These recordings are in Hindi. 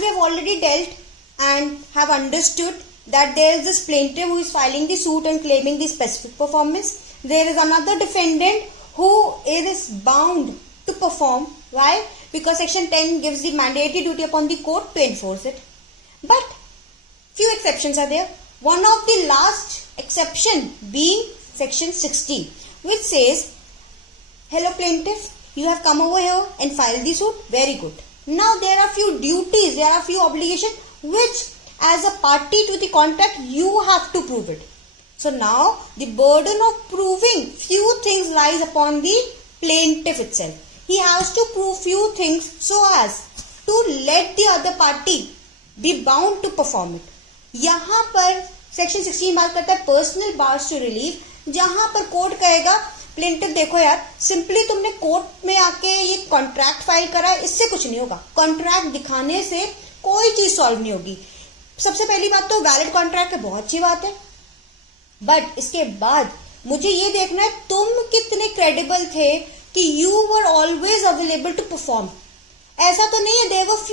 we have already dealt and have understood that there is this plaintiff who is filing the suit and claiming the specific performance. There is another defendant who is bound to perform. Why? Because section 10 gives the mandatory duty upon the court to enforce it. But few exceptions are there. One of the last exception being section 16, which says, hello plaintiff, you have come over here and filed the suit. Very good. Now there are few duties, there are few obligations which as a party to the contract you have to prove it. So now the burden of proving few things lies upon the plaintiff itself. He has to prove few things so as to let the other party be bound to perform it. यहाँ पर सेक्शन 16 बात करता है पर्सनल बार्स टू रिलीफ, जहां पर कोर्ट कहेगा प्लेंटिफ देखो यार, सिंपली तुमने कोर्ट में आके ये कॉन्ट्रैक्ट फाइल करा है, इससे कुछ नहीं होगा, कॉन्ट्रैक्ट दिखाने से कोई चीज सॉल्व नहीं होगी. सबसे पहली बात तो वैलिड कॉन्ट्रैक्ट है, बहुत अच्छी बात है, बट इसके बाद मुझे ये देखना है तुम कितने क्रेडिबल थे कि you were always available to perform. ऐसा तो नहीं है there were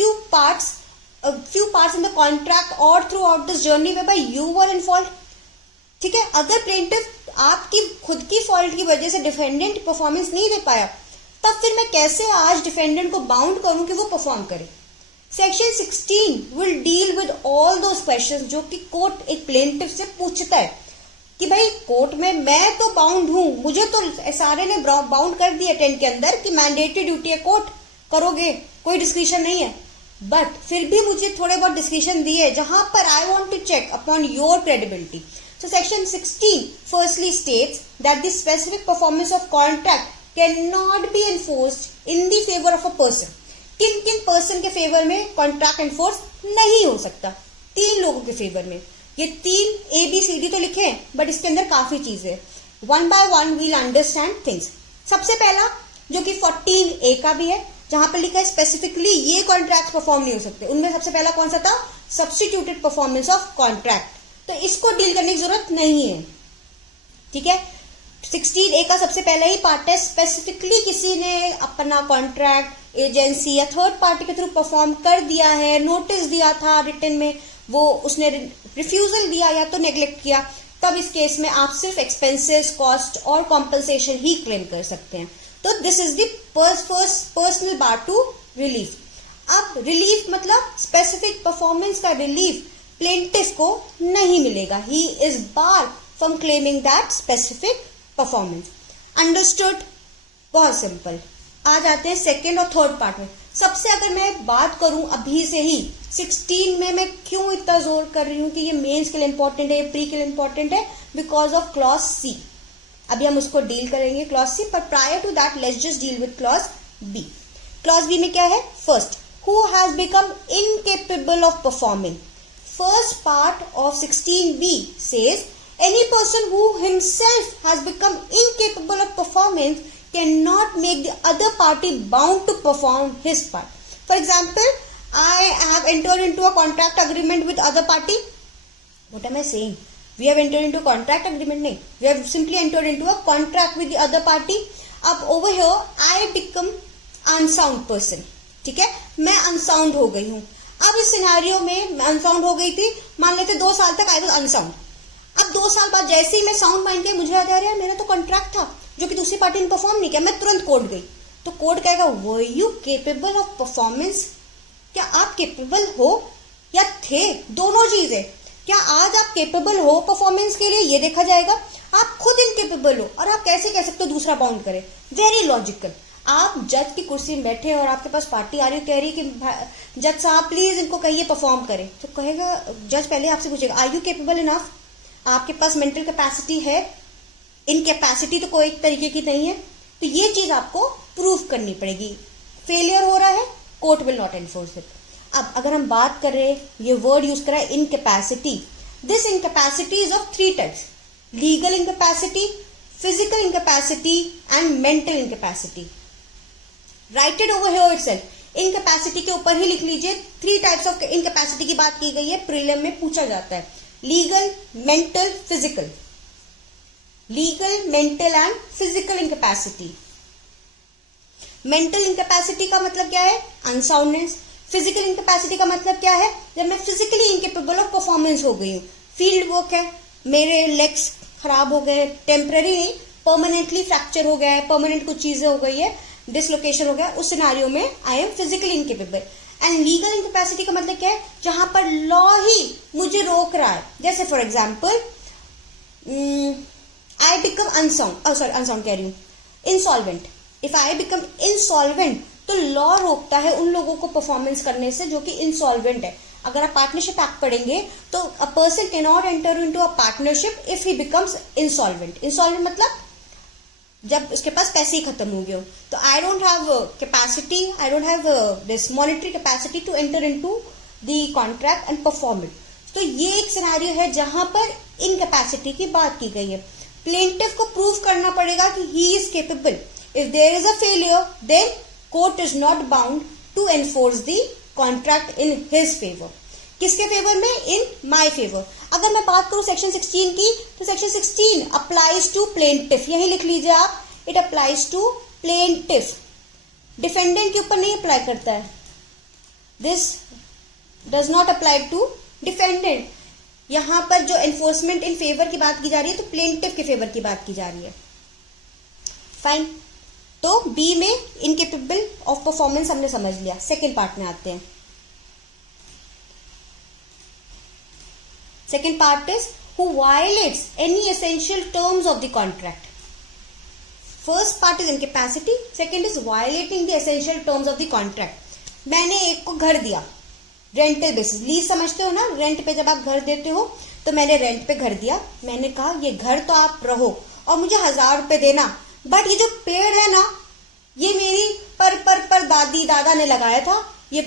few parts in the contract or throughout this journey whereby you were in fault. ठीक है, अगर प्लेंटिफ आपकी खुद की फॉल्ट की वजह से डिफेंडेंट परफॉर्मेंस नहीं दे पाया, तब फिर मैं कैसे आज डिफेंडेंट को बाउंड करूं कि वो परफॉर्म करे. Section 16 will deal with all those questions जो कि कोर्ट एक प्लेंटिफ से पूछता है कि भाई कोर्ट में मैं तो बाउंड हूं, मुझे तो सारे ने बाउंड कर दिया 10 के अंदर कि मैंडेटरी ड्यूटी है, कोर्ट करोगे, कोई डिस्क्रिशन नहीं है, बट फिर भी मुझे थोड़े बहुत डिस्क्रिशन दिए जहां पर I want to check upon your credibility. So section 16 firstly states that the specific performance of contract cannot be enforced in the favor of a person. किन किन पर्सन के फेवर में कॉन्ट्रैक्ट एनफोर्स नहीं हो सकता? 3 लोगों के फेवर में. ये 3 ABCD तो लिखे हैं, बट इसके अंदर काफी चीजें. One by one we'll understand things. सबसे पहला जो कि 14A का भी है, जहां पर लिखा है स्पेसिफिकली ये कॉन्ट्रैक्ट परफॉर्म नहीं हो सकते. उनमें सबसे पहला कौन सा था? Substituted performance of contract. तो इसको डील करने की जरूरत नहीं है. ठीक है, 16A का सबसे पहला ही पार्ट है स्पेसिफिकली किसी ने अपना कॉन्ट्रैक्ट एजेंसी या थर्ड पार्टी के थ्रू परफॉर्म कर दिया है, नोटिस दिया था रिटन में, वो उसने रिफ्यूजल दिया या तो नेग्लेक्ट किया, तब इस केस में आप सिर्फ एक्सपेंसेस, कॉस्ट और कॉम्पनसेशन ही क्लेम कर सकते हैं. तो this is the personal bar to relief. अब रिलीफ मतलब स्पेसिफिक परफॉर्मेंस का रिलीफ प्लेंटिफ को नहीं मिलेगा. He is bar from claiming that specific performance. Understood? बहुत सिंपल. आ जाते हैं सेकेंड और थर्ड पार्ट में. सबसे अगर मैं बात करूं अभी से ही 16 में मैं क्यों इतना जोर कर रही हूं कि ये मेंस के लिए इंपॉर्टेंट है, प्री के लिए इंपॉर्टेंट है, बिकॉज ऑफ क्लॉज सी. अभी हम उसको डील करेंगे क्लॉज सी, पर prior to that let's just deal with clause B. Clause B में क्या है? First, who has become incapable of performing. First part of 16B says any person who himself has become incapable of performance cannot make the other party bound to perform his part. For example, I have entered into a contract agreement with other party. What am I saying? We have entered into a contract agreement. नहीं, we have simply entered into a contract with the other party. अब over here I become unsound person. ठीक है, मैं अनसाउंड हो गई हूँ. अब इस सिनेरियो में मैं अनसाउंड हो गई थी, मान लेते 2 साल तक आई वाज अनसाउंड. अब 2 साल बाद जैसे ही मैं साउंड माइंड के मुझे याद आ रहा है मेरा तो कॉन्ट्रैक्ट था जो कि दूसरी पार्टी ने परफॉर्म नहीं किया, मैं तुरंत कोर्ट गई. तो कोर्ट कहेगा were you capable of performance? क्या आप केपेबल हो या थे? दोनों चीजें. क्या आज आप केपेबल हो परफॉर्मेंस के लिए, ये देखा जाएगा. आप खुद इनकेपेबल हो और आप कैसे कह सकते हो दूसरा बाउंड करे? Very logical. आप जज की कुर्सी में बैठे और आपके पास पार्टी आ रही कह रही कि जज साहब प्लीज इनको कहिए परफॉर्म करें, तो कहेगा जज पहले आपसे पूछेगा आर यू केपेबल इनफ? आपके पास मेंटल कैपेसिटी है? इनकैपेसिटी तो कोई तरीके की नहीं है. तो ये चीज आपको प्रूव करनी पड़ेगी. फेलियर हो रहा है, court will not enforce it. अब अगर हम बात कर रहे हैं, ये वर्ड यूज करा है incapacity. This incapacity is of 3 types: legal incapacity, physical incapacity and mental incapacity. Right it over here itself. Incapacity के ऊपर ही लिख लीजिए. 3 टाइप्स ऑफ इनकैपेसिटी की बात की गई है, प्रीलिम में पूछा जाता है. Legal, mental, physical. Legal, mental and physical incapacity. Mental incapacity का मतलब क्या है? अनसाउंडनेस. फिजिकल इनकेपेसिटी का मतलब क्या है? जब मैं फिजिकली इनकेपेबल ऑफ परफॉर्मेंस हो गई हूँ, फील्ड वर्क है, मेरे लेग्स खराब हो गए, टेम्पररी नहीं परमानेंटली फ्रैक्चर हो गया है, परमानेंट कुछ चीजें हो गई है, डिसलोकेशन हो गया, उस सिनारियो में I am physically incapable. And legal incapacity का मतलब क्या है? जहां पर लॉ ही मुझे रोक रहा है। जैसे for example I become unsound कह रही हूँ, insolvent. If I become insolvent तो लॉ रोकता है उन लोगों को परफॉर्मेंस करने से जो कि इंसॉल्वेंट है। अगर आप पार्टनरशिप एक्ट पढ़ेंगे तो a person can not enter into a partnership if he becomes insolvent. Insolvent मतलब जब उसके पास पैसे ही खत्म हो गए। तो I don't have capacity, I don't have this monetary capacity to enter into the contract and perform it. तो ये एक सिनेरियो है जहां पर इनकैपेसिटी की बात की गई है। प्लेंटिफ को प्रूव करना पड़ेगा कि he is capable. If there is a failure then court is not bound to enforce the contract in his favour. किसके फेवर में? In my favour. अगर मैं बात करूं सेक्शन 16 की, तो सेक्शन 16 अप्लाइज टू प्लेंटिफ। यही लिख लीजिए आप, it applies to plaintiff. Defendant के ऊपर नहीं अप्लाई करता है। This does not apply to defendant. यहां पर जो एनफोर्समेंट इन फेवर की बात की जा रही है तो प्लेंटिफ के फेवर की बात की जा रही है। फाइन। तो बी में इनकेपेबल ऑफ परफॉर्मेंस हमने समझ लिया। सेकेंड पार्ट में आते हैं। Second part is who violates any essential terms of the contract. First part is incapacity, second is violating the essential terms of the contract. मैंने एक को घर दिया रेंटल बेसिस, लीज समझते हो ना, रेंट पे जब आप घर देते हो, तो मैंने रेंट पे घर दिया। मैंने कहा ये घर तो आप रहो और मुझे 1000 रुपए देना, बट ये जो पेड़ है ना, ये मेरी पर दादी दादा ने लगाया था, ये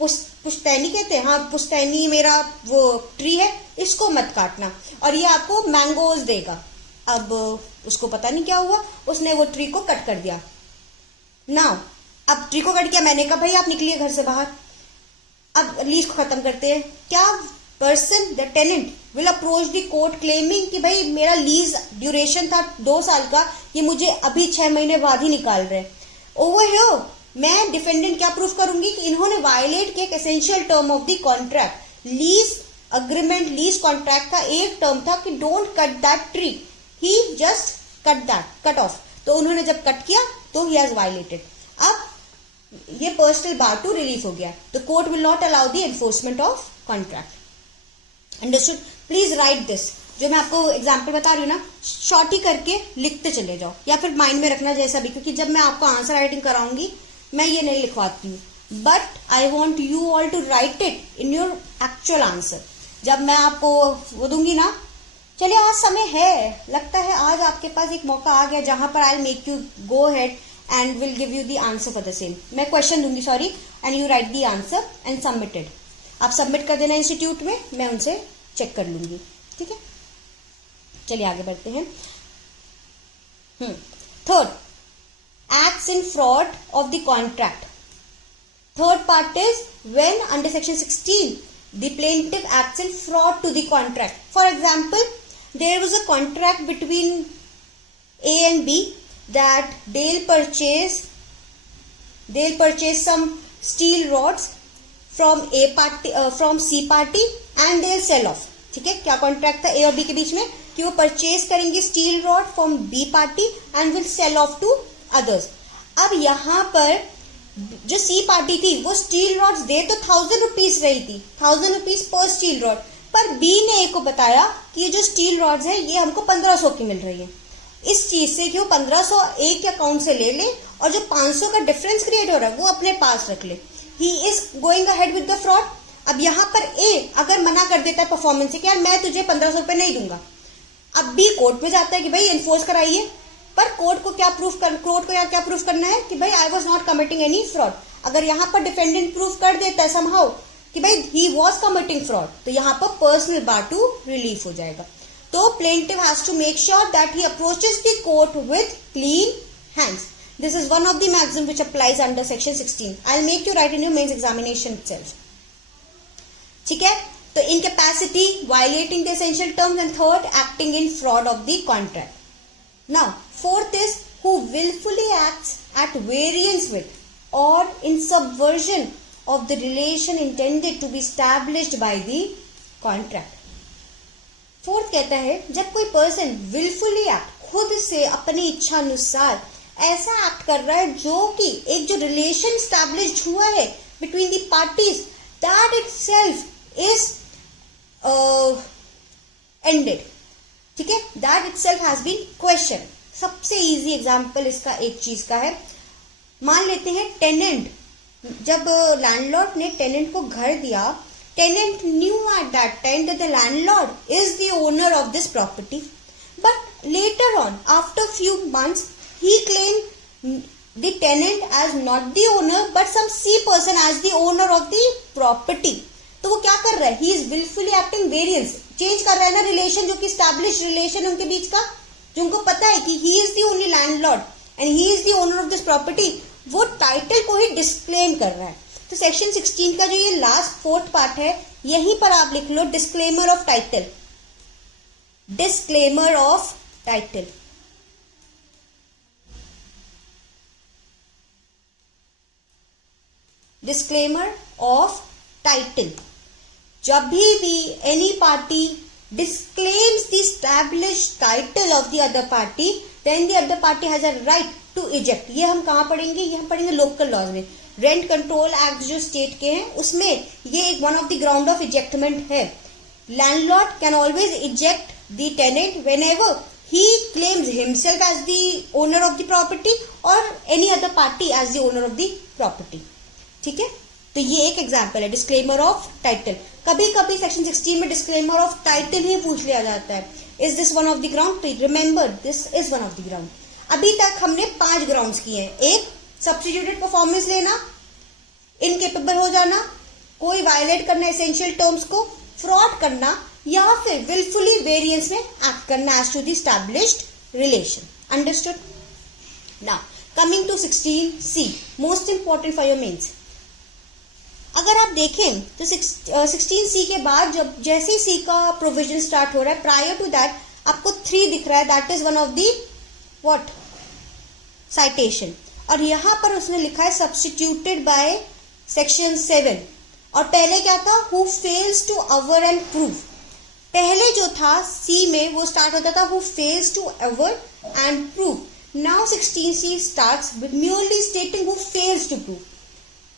पुश्तैनी कहते हैं, हाँ पुश्तैनी मेरा वो ट्री है, इसको मत काटना और ये आपको मैंगोज देगा। अब उसको पता नहीं क्या हुआ, उसने वो ट्री को कट कर दिया। नाउ अब ट्री को कट किया, मैंने कहा भाई आप निकलिए घर से बाहर। अब लीज को खत्म करते हैं। क्या person the tenant will approach the court claiming कि भाई मेरा लीज ड्यूरेशन था 2 साल का, ये मुझे अभी 6 महीने बाद ही निकाल रहे। ओवर हियर मैं डिफेंडेंट क्या प्रूफ करूंगी कि इन्होंने वायलेट किया एक essential term of the contract. Lease agreement, lease contract का एक टर्म था कि don't cut that tree, he just cut off. तो उन्होंने जब कट किया तो ही हैज वायलेटेड। अब ये पर्सनल बार टू रिलीफ हो गया। The court will not allow the enforcement of contract. Understood? Please right this. जो मैं आपको एग्जाम्पल बता रही हूँ ना, शॉर्ट ही करके लिखते चले जाओ या फिर माइंड में रखना जैसा भी, क्योंकि जब मैं आपको आंसर राइटिंग कराऊंगी मैं ये नहीं लिखवाती हूँ, but I want you all to write it in your actual answer. जब मैं आपको वो दूंगी ना, चलिए आज समय है, लगता है आज आपके पास एक मौका आ गया जहां पर आई will make you go head and will give you the answer for the same. मैं क्वेश्चन दूंगी, sorry, and you right the answer and submitted. आप सबमिट कर देना इंस्टीट्यूट में, मैं उनसे चेक कर लूंगी। ठीक है, चलिए आगे बढ़ते हैं। Third, acts in fraud of the contract. Third part is when under section 16 the plaintiff acts in fraud to the contract. For example, there was a contract between A and B that they'll purchase some steel rods from from C party and they'll sell off. ठीक है, क्या कॉन्ट्रैक्ट था A और B के बीच में कि वो परचेज करेंगे steel rod from B party and will sell off to others. अब यहां पर जो सी पार्टी थी वो स्टील रॉड्स दे तो 1000 रुपीज रही थी, 1000 रुपीज पर स्टील रॉड, पर बी ने ए को बताया कि ये जो स्टील रॉड्स है ये हमको 1500 की मिल रही है। इस चीज से कि वो 1500 ए के अकाउंट से ले ले और जो 500 का डिफरेंस क्रिएट हो रहा है वो अपने पास रख ले। He is going ahead with the fraud. अब यहाँ पर ए अगर मना कर देता है परफॉर्मेंस से कि यार मैं तुझे 1500 रुपए नहीं दूंगा, अब बी कोर्ट में जाता है कि भाई एनफोर्स कराइए, पर कोर्ट को क्या प्रूफ करना है कि भाई I was not committing any fraud. अगर यहाँ पर डिफेंडेंट प्रूफ कर देता है समहाउ कि भाई ही वाज कमिटिंग फ्रॉड, तो यहाँ पर पर्सनल बार टू रिलीफ हो जाएगा। तो plaintiff has to make sure that he approaches the court with clean hands. This is one of the maxim which applies under section 16। I will make you write in your mains examination itself. ठीक है, तो incapacity, violating the essential terms, and third acting in fraud of the contract. Now, fourth is who willfully acts at variance with or in subversion of the relation intended to be established by the contract. Fourth कहता है जब कोई पर्सन willfully act खुद से अपनी इच्छा अनुसार ऐसा एक्ट कर रहा है जो कि एक जो रिलेशन स्टैब्लिश्ड हुआ है between the parties that itself is ended, ठीक है, that itself has been question. सबसे इजी एग्जांपल इसका एक चीज का है. मान लेते हैं टेनेंट, जब लैंडलॉर्ड ने टेनेंट को घर दिया, tenant knew at that time that the landlord is the owner of this property, but later on after few months he claimed the tenant as not the owner but some C person as the owner of the property. तो वो क्या कर रहा है? He is willfully acting variance, change कर रहा है ना रिलेशन, जो कि स्टैब्लिश रिलेशन उनके बीच का, जो उनको पता है कि he is the only landlord and he is the owner of this property, वो टाइटल को ही डिस्क्लेम कर रहा है. तो सेक्शन 16 का जो ये लास्ट फोर्थ पार्ट है, यहीं पर आप लिख लो disclaimer of title. Disclaimer of title. Disclaimer of title. जब भी any party disclaims the established title of the other party, then the other party has a right to eject. ये हम कहाँ पढ़ेंगे? ये हम पढ़ेंगे लोकल लॉज में. रेंट कंट्रोल एक्ट जो स्टेट के हैं उसमें ये एक one of the ground of ejectment है. Landlord can always eject the tenant whenever he claims himself as the owner of the property or any other party as the owner of the property. ठीक है, तो ये एक एग्जाम्पल है डिस्क्लेमर ऑफ टाइटल. कभी कभी सेक्शन 16 में डिस्क्लेमर ऑफ टाइटल ही पूछ लिया जाता है. Is this one of the ground? Remember this is one of the ground. अभी तक हमने 5 ग्राउंड्स किए हैं. एक, सब्स्टिट्यूटेड परफॉर्मेंस लेना, इनकेपेबल हो जाना, कोई वायलेट करना एसेंशियल टर्म्स को, फ्रॉड करना, या फिर विलफुली वेरिएंस में एक्ट करना as to the established relation. Understood? Now coming to 16C, most important for your mains. अगर आप देखें तो 16C के बाद जब जैसे सी का प्रोविजन स्टार्ट हो रहा है, प्रायर टू दैट आपको 3 दिख रहा है, that is one of the what citation. और यहां पर उसने लिखा है सब्स्टिट्यूटेड बाय सेक्शन 7. और पहले क्या था? Who fails to aver and prove. पहले जो था सी में वो स्टार्ट होता था who fails to aver and prove. Now 16C starts with merely stating who fails to prove.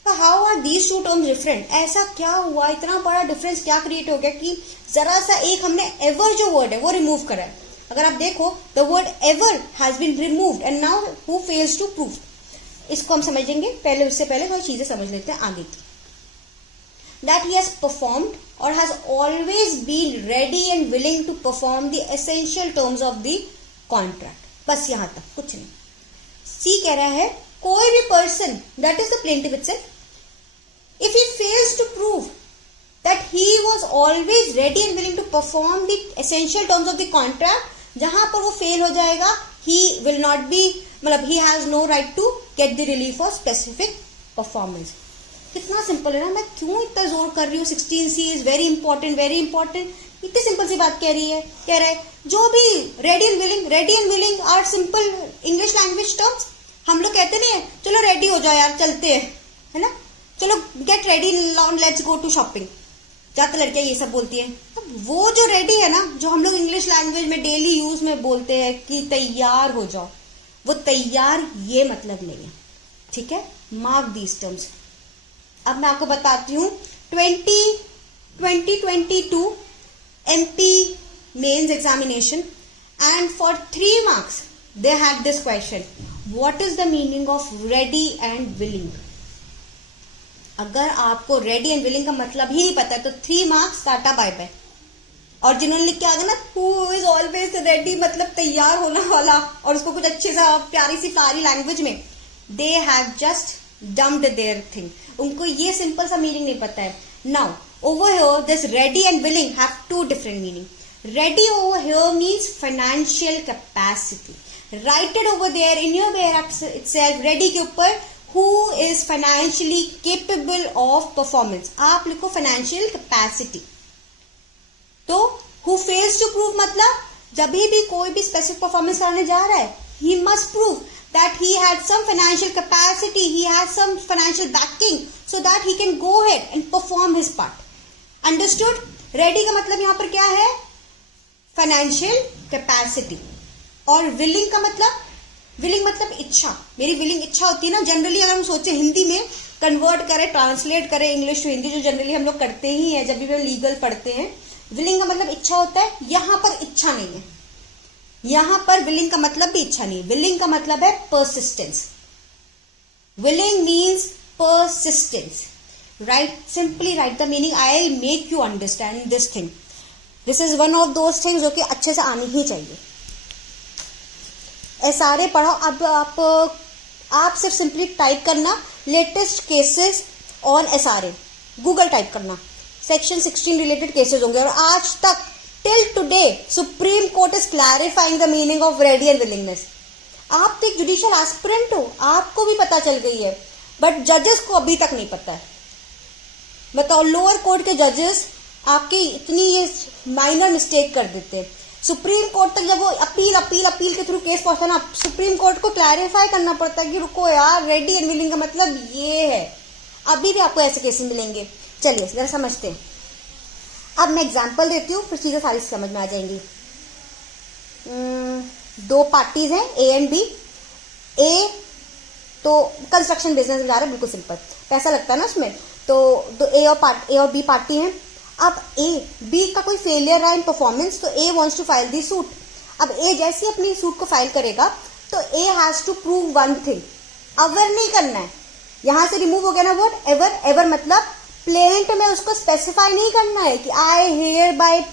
How are these two terms different? ऐसा क्या हुआ, इतना बड़ा डिफरेंस क्या क्रिएट हो गया कि जरा सा एक हमने एवर जो वर्ड है वो रिमूव करा है. अगर आप देखो the word aver has been removed and now who fails to prove. इसको हम समझेंगे, पहले उससे पहले थोड़ी चीजें समझ लेते हैं आगे की. That he has performed or has always been ready and willing to perform the essential terms of the contract. बस यहां तक, कुछ नहीं. सी कह रहा है कोई भी person, that is the plaintiff itself, if he fails to prove that he was always ready and willing to perform the essential terms of the contract, जहां पर वो फेल हो जाएगा, he will not be, मतलब he has no right to get the relief for specific performance. कितना सिंपल है ना. मैं क्यों इतना जोर कर रही हूँ? 16C is very important, very important. इतनी सिंपल सी बात कह रही है, कह रहा है जो भी ready and willing are simple English language terms. हम लोग कहते नहीं है चलो रेडी हो जाओ यार, चलते हैं, है ना, चलो get ready, let's go to shopping. ज्यादा लड़कियां ये सब बोलती हैं. अब वो जो रेडी है ना, जो हम लोग इंग्लिश लैंग्वेज में डेली यूज में बोलते हैं कि तैयार हो जाओ, वो तैयार ये मतलब नहीं है. ठीक है, मार्क दीज टर्म्स. अब मैं आपको बताती हूँ 2022 MP mains examination and for 3 marks they had this question, what is the meaning of ready and willing. अगर आपको रेडी एंड विलिंग का मतलब ही नहीं पता है तो 3 मार्क्स टाटा बाय बाय. और जिन्होंने लिख के आ गया ना हु इज ऑलवेज रेडी, मतलब तैयार होने वाला, और उसको कुछ अच्छे सा प्यारी सी सारी लैंग्वेज में, they have just dumped their thing. उनको ये सिंपल सा मीनिंग नहीं पता है. Now over here this ready and willing have 2 different meaning. Ready over here means financial capacity. Written over there in your where itself, ready के ऊपर who is financially capable of performance. आप लिखो फाइनेंशियल कैपेसिटी. तो who fails to prove मतलब जब भी कोई भी स्पेसिफिक परफॉर्मेंस कराने जा रहा है, he must prove that he had some financial capacity, he has some financial backing, so that he can go ahead and perform his part. Understood? Ready का मतलब यहाँ पर क्या है? Financial capacity. और willing का मतलब, willing मतलब इच्छा. मेरी willing इच्छा होती है ना. जनरली अगर हम सोचे हिंदी में कन्वर्ट करें, ट्रांसलेट करें इंग्लिश टू हिंदी, जो जनरली हम लोग करते ही हैं जब भी हम लीगल पढ़ते हैं. विलिंग का मतलब इच्छा होता है. यहां पर इच्छा नहीं है. यहां पर विलिंग का मतलब भी इच्छा नहीं है. विलिंग का मतलब है persistence. Willing means persistence. Right, simply write the meaning. I make you understand this thing. This is one of those things जो कि अच्छे से आनी ही चाहिए. एसआरए पढ़ो. अब आप सिर्फ सिंपली टाइप करना latest cases on SRA. Google type करना, सेक्शन 16 रिलेटेड केसेस होंगे. और आज तक till today supreme court is clarifying the meaning of ready and willingness. आप तो एक जुडिशियल एस्पिरेंट हो, आपको भी पता चल गई है, बट जजेस को अभी तक नहीं पता है. बताओ, लोअर कोर्ट के जजेस आपकी इतनी ये माइनर मिस्टेक कर देते हैं. सुप्रीम कोर्ट तक जब वो अपील के थ्रू केस पहुंचता ना, सुप्रीम कोर्ट को क्लैरिफाई करना पड़ता है कि रुको यार, रेडी एंड विलिंग का मतलब ये है. अभी भी आपको ऐसे केसेस मिलेंगे. चलिए जरा समझते हैं. अब मैं एग्जांपल देती हूँ, फिर चीजें सारी समझ में आ जाएंगी. दो पार्टीज हैं, ए एंड बी. ए तो कंस्ट्रक्शन बिजनेस में जा रहा है, बिल्कुल सिंपल, पैसा लगता है ना उसमें. तो ए और बी पार्टी हैं. अब बी का कोई फेलियर रहा इन परफॉर्मेंस, तो A wants to file the suit. अब ए जैसे ही अपनी सूट को फाइल करेगा तो A has to prove one thing. Ever नहीं करना है, यहां से रिमूव हो गया ना वर्ड एवर. एवर मतलब प्लेंट में उसको स्पेसिफाई नहीं करना है कि आई हेयर बाय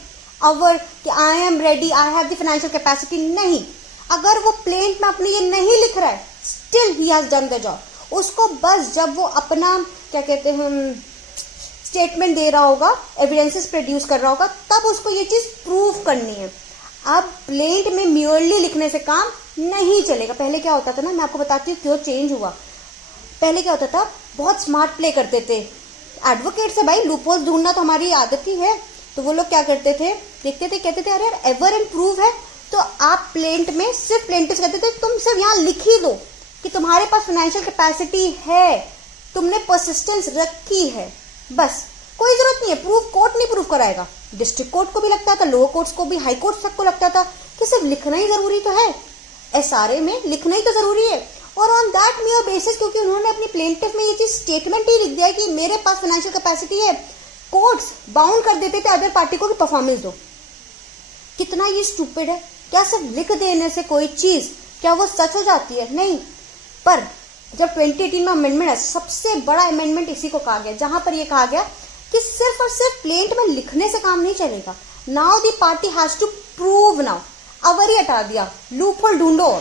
अवर, कि I am ready, I have the financial capacity. नहीं, अगर वो प्लेंट में अपने ये नहीं लिख रहा है, still he has done the job. उसको बस जब वो अपना क्या कहते हैं स्टेटमेंट दे रहा होगा, एविडेंसेस प्रोड्यूस कर रहा होगा, तब उसको ये चीज प्रूव करनी है. अब प्लेंट में म्योरली लिखने से काम नहीं चलेगा. पहले क्या होता था ना, मैं आपको बताती हूँ क्यों चेंज हुआ. पहले क्या होता था, बहुत स्मार्ट प्ले करते थे एडवोकेट से. भाई लूपहोल्स ढूंढना तो हमारी आदत ही है. तो वो लोग क्या करते थे, देखते थे, कहते थे अरे यार एवर एंड प्रूव है, तो आप प्लेंट में सिर्फ प्लेंटिव कहते थे तुम सिर्फ यहाँ लिख ही दो कि तुम्हारे पास फाइनेंशियल कैपेसिटी है, तुमने परसिस्टेंस रखी है, बस. कोई जरूरत नहीं है प्रूफ. कोर्ट नहीं प्रूव कराएगा. डिस्ट्रिक्ट कोर्ट को भी लगता था, लोअर कोर्ट्स को भी, हाई कोर्ट तक को लगता था कि सिर्फ लिखना ही जरूरी तो है. एसआरए में लिखना ही तो जरूरी है. और ऑन दैट मेयर बेसिस, क्योंकि उन्होंने अपनी प्लेंटिफ में ये चीज स्टेटमेंट ही लिख दिया कि मेरे पास फाइनेंशियल कैपेसिटी है, कोर्ट्स बाउंड कर देते थे अदर पार्टी को कि परफॉर्मेंस दो. कितना ये स्टूपिड है. क्या सिर्फ लिख देने से कोई चीज क्या वो सच हो जाती है? नहीं. पर जब 2018 में अमेंडमेंट है, सबसे बड़ा अमेंडमेंट इसी को कहा गया, जहां पर यह कहा गया कि सिर्फ और सिर्फ प्लेंट में लिखने से काम नहीं चलेगा. Now the party has to prove. Now ever ही हटा दिया, लूप होल ढूंढो.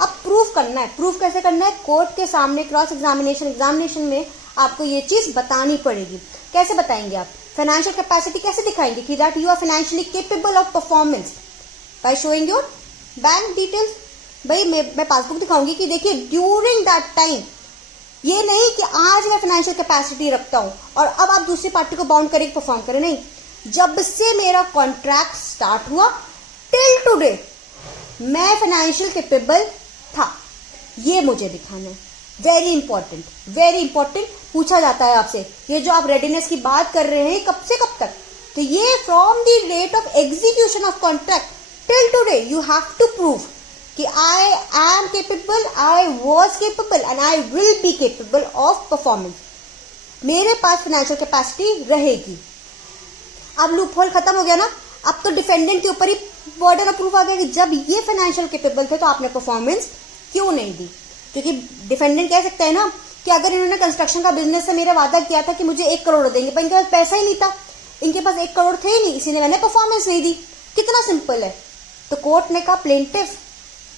अब प्रूफ करना है. प्रूफ कैसे करना है? कोर्ट के सामने क्रॉस एग्जामिनेशन में आपको ये चीज बतानी पड़ेगी. कैसे बताएंगे आप? फाइनेंशियल कैपेसिटी कैसे दिखाएंगे कि that you are financially capable of performance? By showing your bank details. भाई मैं पासबुक दिखाऊंगी कि देखिए ड्यूरिंग दैट टाइम, ये नहीं कि आज मैं फाइनेंशियल कैपेसिटी रखता हूं और अब आप दूसरी पार्टी को बाउंड करके परफॉर्म करें. नहीं, जब से मेरा कॉन्ट्रैक्ट स्टार्ट हुआ टिल टुडे मैं फाइनेंशियल केपेबल था, ये मुझे दिखाना है. Very important, very important. पूछा जाता है आपसे, ये जो आप रेडीनेस की बात कर रहे हैं कब से कब तक, तो ये from the date of execution of contract till today you have to prove कि I am capable, I was capable and I will be capable of performance. मेरे पास फाइनेंशियल कैपेसिटी रहेगी. अब लूप होल खत्म हो गया ना. अब तो डिफेंडेंट के ऊपर ही बर्डन ऑफ प्रूफ आ गया कि जब ये फाइनेंशियल केपेबल थे तो आपने परफॉर्मेंस क्यों नहीं दी. क्योंकि डिफेंडेंट कह सकता है ना कि अगर इन्होंने कंस्ट्रक्शन का बिजनेस से मेरा वादा किया था कि मुझे 1 करोड़ देंगे, पर इनके पास पैसा ही नहीं था, इनके पास 1 करोड़ थे ही नहीं, इसीलिए मैंने परफॉर्मेंस नहीं दी. कितना सिंपल है. तो कोर्ट ने कहा प्लेंटिफ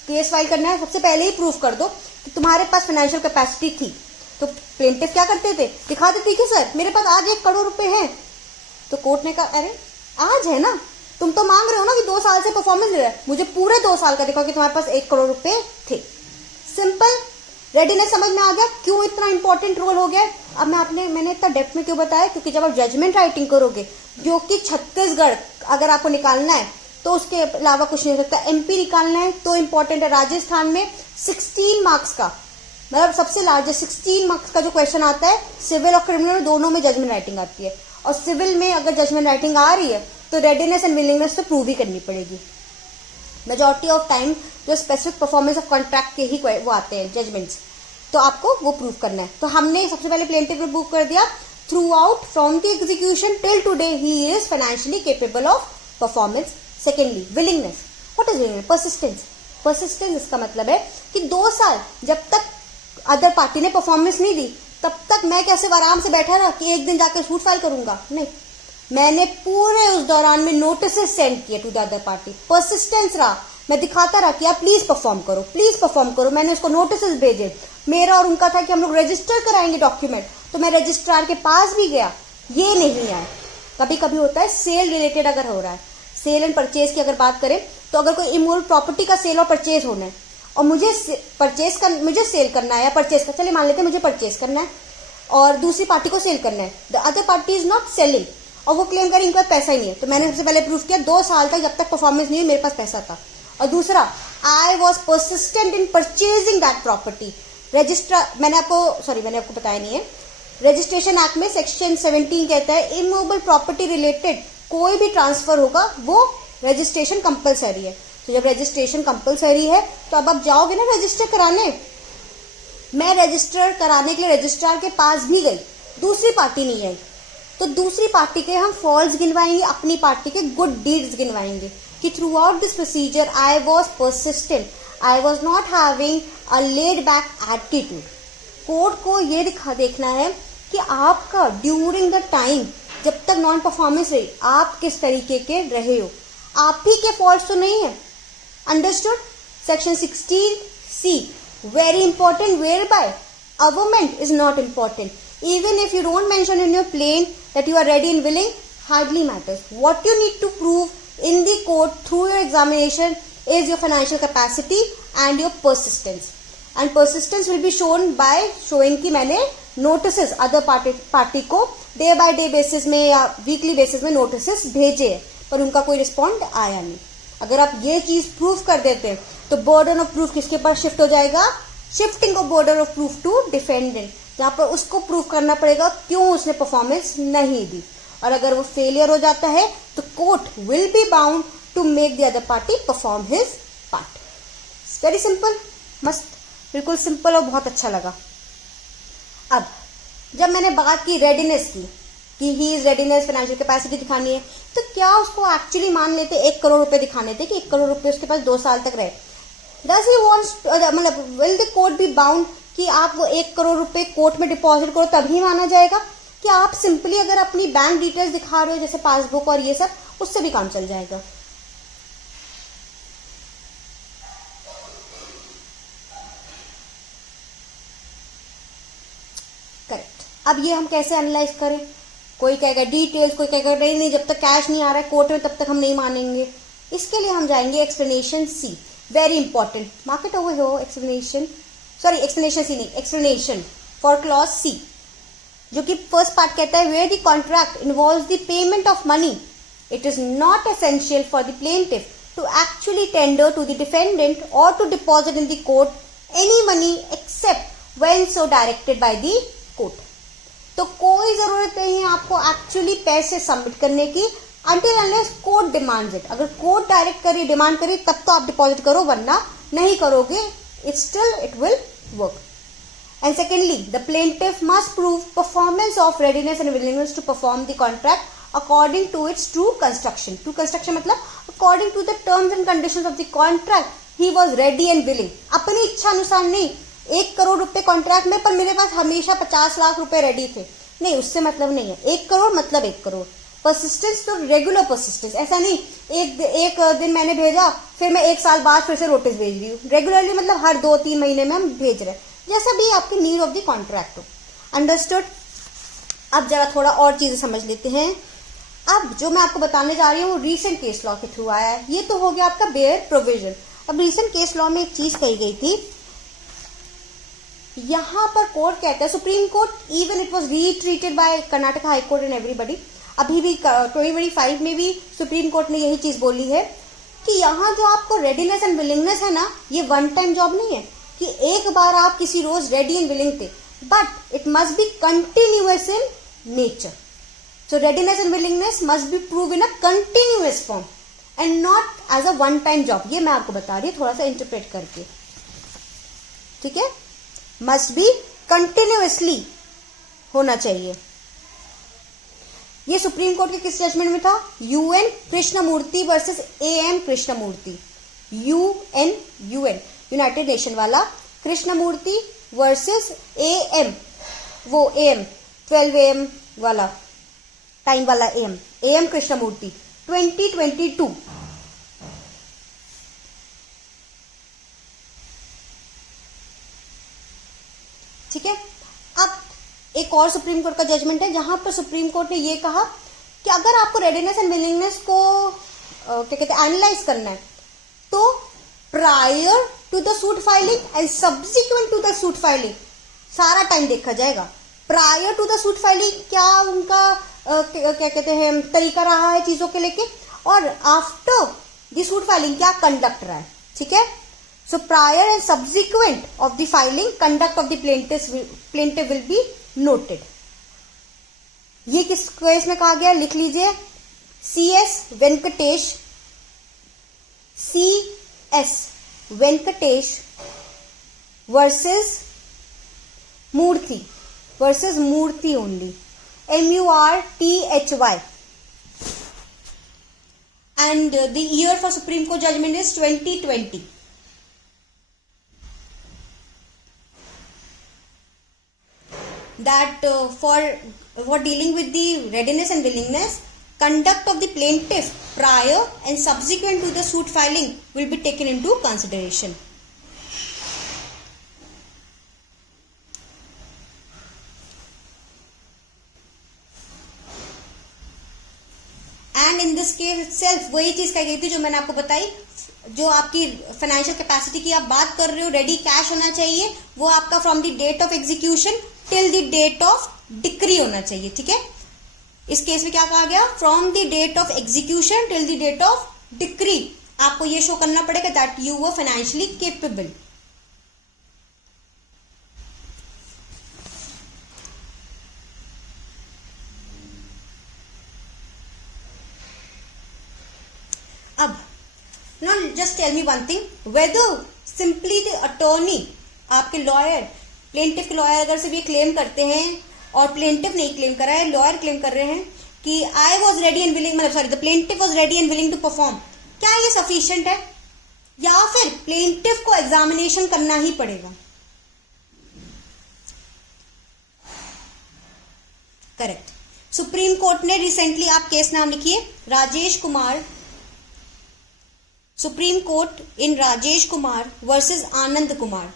केस फाइल करना है, सबसे पहले ही प्रूफ कर दो कि तुम्हारे पास फाइनेंशियल कैपेसिटी थी. तो प्लेंटिफ क्या करते थे, दिखा देते कि सर मेरे पास आज 1 करोड़ रुपए है. तो कोर्ट ने कहा अरे आज है ना, तुम तो मांग रहे हो ना कि 2 साल से परफॉर्मेंस दे रहा है, मुझे पूरे 2 साल का दिखाओ कि तुम्हारे पास 1 करोड़ रुपए थे. सिंपल. रेडीनेस समझ में आ गया क्यों इतना इंपॉर्टेंट रोल हो गया. अब मैंने इतना डेप्थ में क्यों बताया, क्योंकि जब आप जजमेंट राइटिंग करोगे, जो कि छत्तीसगढ़ अगर आपको निकालना है तो उसके अलावा कुछ नहीं हो सकता। एमपी निकालना है तो इम्पोर्टेंट है, राजस्थान में 16 मार्क्स का, मतलब सबसे लार्जेस्ट 16 मार्क्स का जो क्वेश्चन आता है, सिविल और क्रिमिनल दोनों में जजमेंट राइटिंग आती है। और सिविल में अगर जजमेंट राइटिंग आ रही है तो रेडीनेस एंड विलिंगनेस तो प्रूव ही करनी पड़ेगी। मेजॉरिटी ऑफ टाइम जो स्पेसिफिक परफॉर्मेंस ऑफ कॉन्ट्रैक्ट के ही वो आते हैं जजमेंट्स, तो आपको वो प्रूव करना है। तो हमने सबसे पहले प्लेंटिफ में प्रूव कर दिया, through out from the execution till today he is financially capable of performance. Secondly willingness, what is willingness? Persistence. Persistence इसका मतलब है कि 2 साल जब तक अदर पार्टी ने परफॉर्मेंस नहीं दी तब तक मैं कैसे आराम से बैठा रहा कि एक दिन जाकर सूट फाइल करूंगा, नहीं, मैंने पूरे उस दौरान में नोटिस सेंड किए to the other party. Persistence रहा, मैं दिखाता रहा कि आप प्लीज परफॉर्म करो, प्लीज परफॉर्म करो। मैंने उसको नोटिस भेजे, मेरा और उनका था कि हम लोग रजिस्टर कराएंगे डॉक्यूमेंट, तो मैं रजिस्ट्रार के पास भी गया, ये नहीं आया। कभी कभी होता है सेल रिलेटेड अगर हो रहा है, सेल एंड परचेज की अगर बात करें तो अगर कोई इमोरल प्रॉपर्टी का सेल और परचेज होना है और मुझे सेल करना है या परचेज का, चलिए मान लेते हैं मुझे परचेज करना है और दूसरी पार्टी को सेल करना है, the other party is not selling और वो क्लेम करें इनके पास पैसा ही नहीं है, तो मैंने सबसे पहले प्रूफ किया 2 साल तक जब तक परफॉर्मेंस नहीं हुई मेरे पास पैसा था। और दूसरा, I was persistent in purchasing that property. मैंने आपको बताया नहीं है, रजिस्ट्रेशन एक्ट में सेक्शन 17 कहता है इमूवेबल प्रॉपर्टी रिलेटेड कोई भी ट्रांसफर होगा वो रजिस्ट्रेशन कंपलसरी है। तो जब रजिस्ट्रेशन कंपलसरी है तो अब आप जाओगे ना रजिस्टर कराने, मैं रजिस्टर कराने के लिए रजिस्ट्रार के पास भी गई, दूसरी पार्टी नहीं आई, तो दूसरी पार्टी के हम फॉल्स गिनवाएंगे, अपनी पार्टी के गुड डीड्स गिनवाएंगे कि through out this procedure I was persistent, I was not having a laid back attitude. Court को ये देखना है कि आपका ड्यूरिंग द टाइम जब तक नॉन परफॉर्मेंस रही आप किस तरीके के रहे हो, आप ही के फॉल्ट तो नहीं है। Understood? Section 16C very important, whereby averment is not important. Even if you don't mention in your plain that you are ready and willing, hardly matters. What you need to prove in the court through your examination is your financial capacity and your persistence. And persistence will be shown by showing कि मैंने notices other party को day by day basis में या weekly basis में notices भेजे हैं, पर उनका कोई रिस्पॉन्ड आया नहीं। अगर आप ये चीज प्रूफ कर देते हैं तो बर्डन ऑफ प्रूफ किसके पास शिफ्ट हो जाएगा? Shifting of burden of proof to defendant, जहां पर उसको प्रूफ करना पड़ेगा क्यों उसने परफॉर्मेंस नहीं दी। और अगर वो फेलियर हो जाता है तो court will be bound to make the other party perform his part. Very simple, मस्त, बिल्कुल सिंपल और बहुत अच्छा लगा। अब जब मैंने बात की रेडीनेस की कि he is readiness, financial capacity दिखानी है, तो क्या उसको एक्चुअली मान लेते 1 करोड़ रुपए दिखाने थे कि 1 करोड़ रुपए उसके पास 2 साल तक रहे? डज ही वांट्स, मतलब will the court be bound कि आप वो 1 करोड़ रुपए कोर्ट में डिपॉजिट करो तभी माना जाएगा? कि आप सिंपली अगर अपनी बैंक डिटेल्स दिखा रहे हो जैसे पासबुक और ये सब, उससे भी काम चल जाएगा? करेक्ट। अब ये हम कैसे एनालाइज करें? कोई कहेगा डिटेल्स, कोई कहेगा नहीं जब तक कैश नहीं आ रहा है कोर्ट में तब तक हम नहीं मानेंगे। इसके लिए हम जाएंगे एक्सप्लेनेशन सी, वेरी इंपॉर्टेंट, मार्केट ओवर हो एक्सप्लेनेशन सी नहीं, एक्सप्लेनेशन फॉर क्लॉज सी, जो कि फर्स्ट पार्ट कहता है where the contract involves the payment of money, it is not essential for the plaintiff to actually tender to the defendant or to deposit in the court any money except when so directed by the court. तो कोई जरूरत नहीं है आपको एक्चुअली पैसे सबमिट करने की until unless court demands it. अगर कोर्ट डायरेक्ट करी, डिमांड करी, तब तो आप डिपॉजिट करो, वरना नहीं करोगे, it will work. And secondly, the plaintiff must prove performance of readiness and willingness to perform the contract according to its true construction. True construction मतलब according to the terms and conditions of the contract, he was ready and willing. अपनी इच्छा अनुसार नहीं, 1 करोड़ रुपए कॉन्ट्रैक्ट में पर मेरे पास हमेशा 50 लाख रुपए रेडी थे, नहीं, उससे मतलब नहीं है। 1 करोड़ मतलब 1 करोड़। परसिस्टेंस तो रेगुलर परसिस्टेंस, ऐसा नहीं एक दिन मैंने भेजा फिर मैं 1 साल बाद फिर से नोटिस भेज रही हूँ। रेगुलरली मतलब हर 2-3 महीने में हम भेज रहे हैं, जैसा भी आपकी नीड ऑफ द कॉन्ट्रैक्ट हो। अंडरस्टूड? अब जरा थोड़ा और चीजें समझ लेते हैं। अब जो मैं आपको बताने जा रही हूँ वो रीसेंट केस लॉ के थ्रू आया है। ये तो हो गया आपका बेयर प्रोविजन। अब रीसेंट केस लॉ में एक चीज कही गई थी, यहां पर कोर्ट कहता है, supreme court even it was reiterated by Karnataka high court and everybody, अभी भी 2025 में भी सुप्रीम कोर्ट ने यही चीज बोली है कि यहाँ जो आपको रेडीनेस एंड विलिंगनेस है ना, ये वन टाइम जॉब नहीं है कि एक बार आप किसी रोज रेडी एंड विलिंग थे, but it must be continuous in nature. So readiness and willingness must be proved in a continuous form and not as a one time job. ये मैं आपको बता रही हूँ थोड़ा सा इंटरप्रेट करके, ठीक है. must be continuously होना चाहिए. ये सुप्रीम कोर्ट के किस जजमेंट में था? UN Krishnamurthy versus AM Krishnamurthy. UN United Nation वाला, कृष्णमूर्ति वर्सेस AM, वो AM 12 AM वाला, टाइम वाला AM कृष्णमूर्ति 2022. ठीक है. अब एक और सुप्रीम कोर्ट का जजमेंट है जहां पर सुप्रीम कोर्ट ने ये कहा कि अगर आपको रेडीनेस एंड विलिंगनेस को क्या कहते हैं एनालाइज करना है, तो prior to the suit filing and subsequent to the suit filing सारा टाइम देखा जाएगा. Prior to the suit filing क्या उनका क्या कहते हैं तरीका रहा है चीजों के लेके, और आफ्टर द सूट फाइलिंग क्या कंडक्ट रहा है. ठीक है. So prior and subsequent of the filing conduct of the plaintiff will be noted. ये किस केस में कहा गया, लिख लीजिए. CS Venkatesh versus Murthy only, MURTHY. And the year for Supreme Court judgment is 2020. That for dealing with the readiness and willingness, conduct of the plaintiff prior and subsequent to the suit filing will be taken into consideration. And in this case itself वही चीज कही गई थी जो मैंने आपको बताई. जो आपकी फाइनेंशियल कैपेसिटी की आप बात कर रहे हो, रेडी कैश होना चाहिए, वो आपका from the date of execution till the date of decree होना चाहिए. ठीक है. इस केस में क्या कहा गया, from the date of execution till the date of decree आपको ये शो करना पड़ेगा that you were financially capable. अब now just tell me one thing, whether simply the attorney, आपके लॉयर, प्लेंटिफ के लॉयर अगर सिर्फ ये क्लेम करते हैं और प्लेंटिफ नहीं क्लेम कर रहा है, लॉयर क्लेम कर रहे हैं कि I was ready and willing, मतलब sorry the plaintiff was ready and willing to perform, क्या ये सफिशिएंट है या फिर प्लेंटिफ को एग्जामिनेशन करना ही पड़ेगा? करेक्ट. सुप्रीम कोर्ट ने रिसेंटली, आप केस नाम लिखिए, Rajesh Kumar, supreme court in Rajesh Kumar versus Anand Kumar,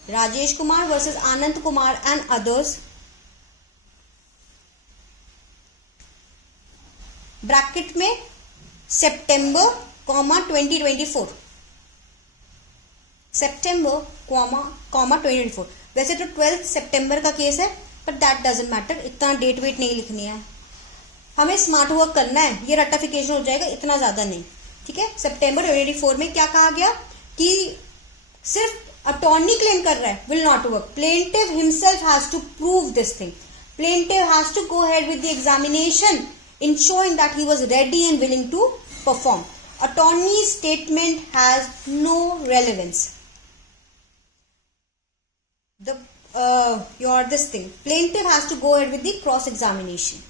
Rajesh Kumar versus Anand Kumar and others, bracket में सितंबर 2024, सितंबर 2024. वैसे तो 12 सितंबर का केस है, बट दैट डजंट मैटर, इतना डेट वेट नहीं लिखनी है, हमें स्मार्ट वर्क करना है, ये रटिफिकेशन हो जाएगा, इतना ज्यादा नहीं. ठीक है. सितंबर 2024 में क्या कहा गया कि सिर्फ अटॉर्नी क्लेम कर रहा है will not work, plaintiff himself has to prove this thing, plaintiff has to go ahead with the examination in showing that he was ready and willing to perform. Attorney statement has no relevance. Your this thing, plaintiff has to go ahead with the cross examination.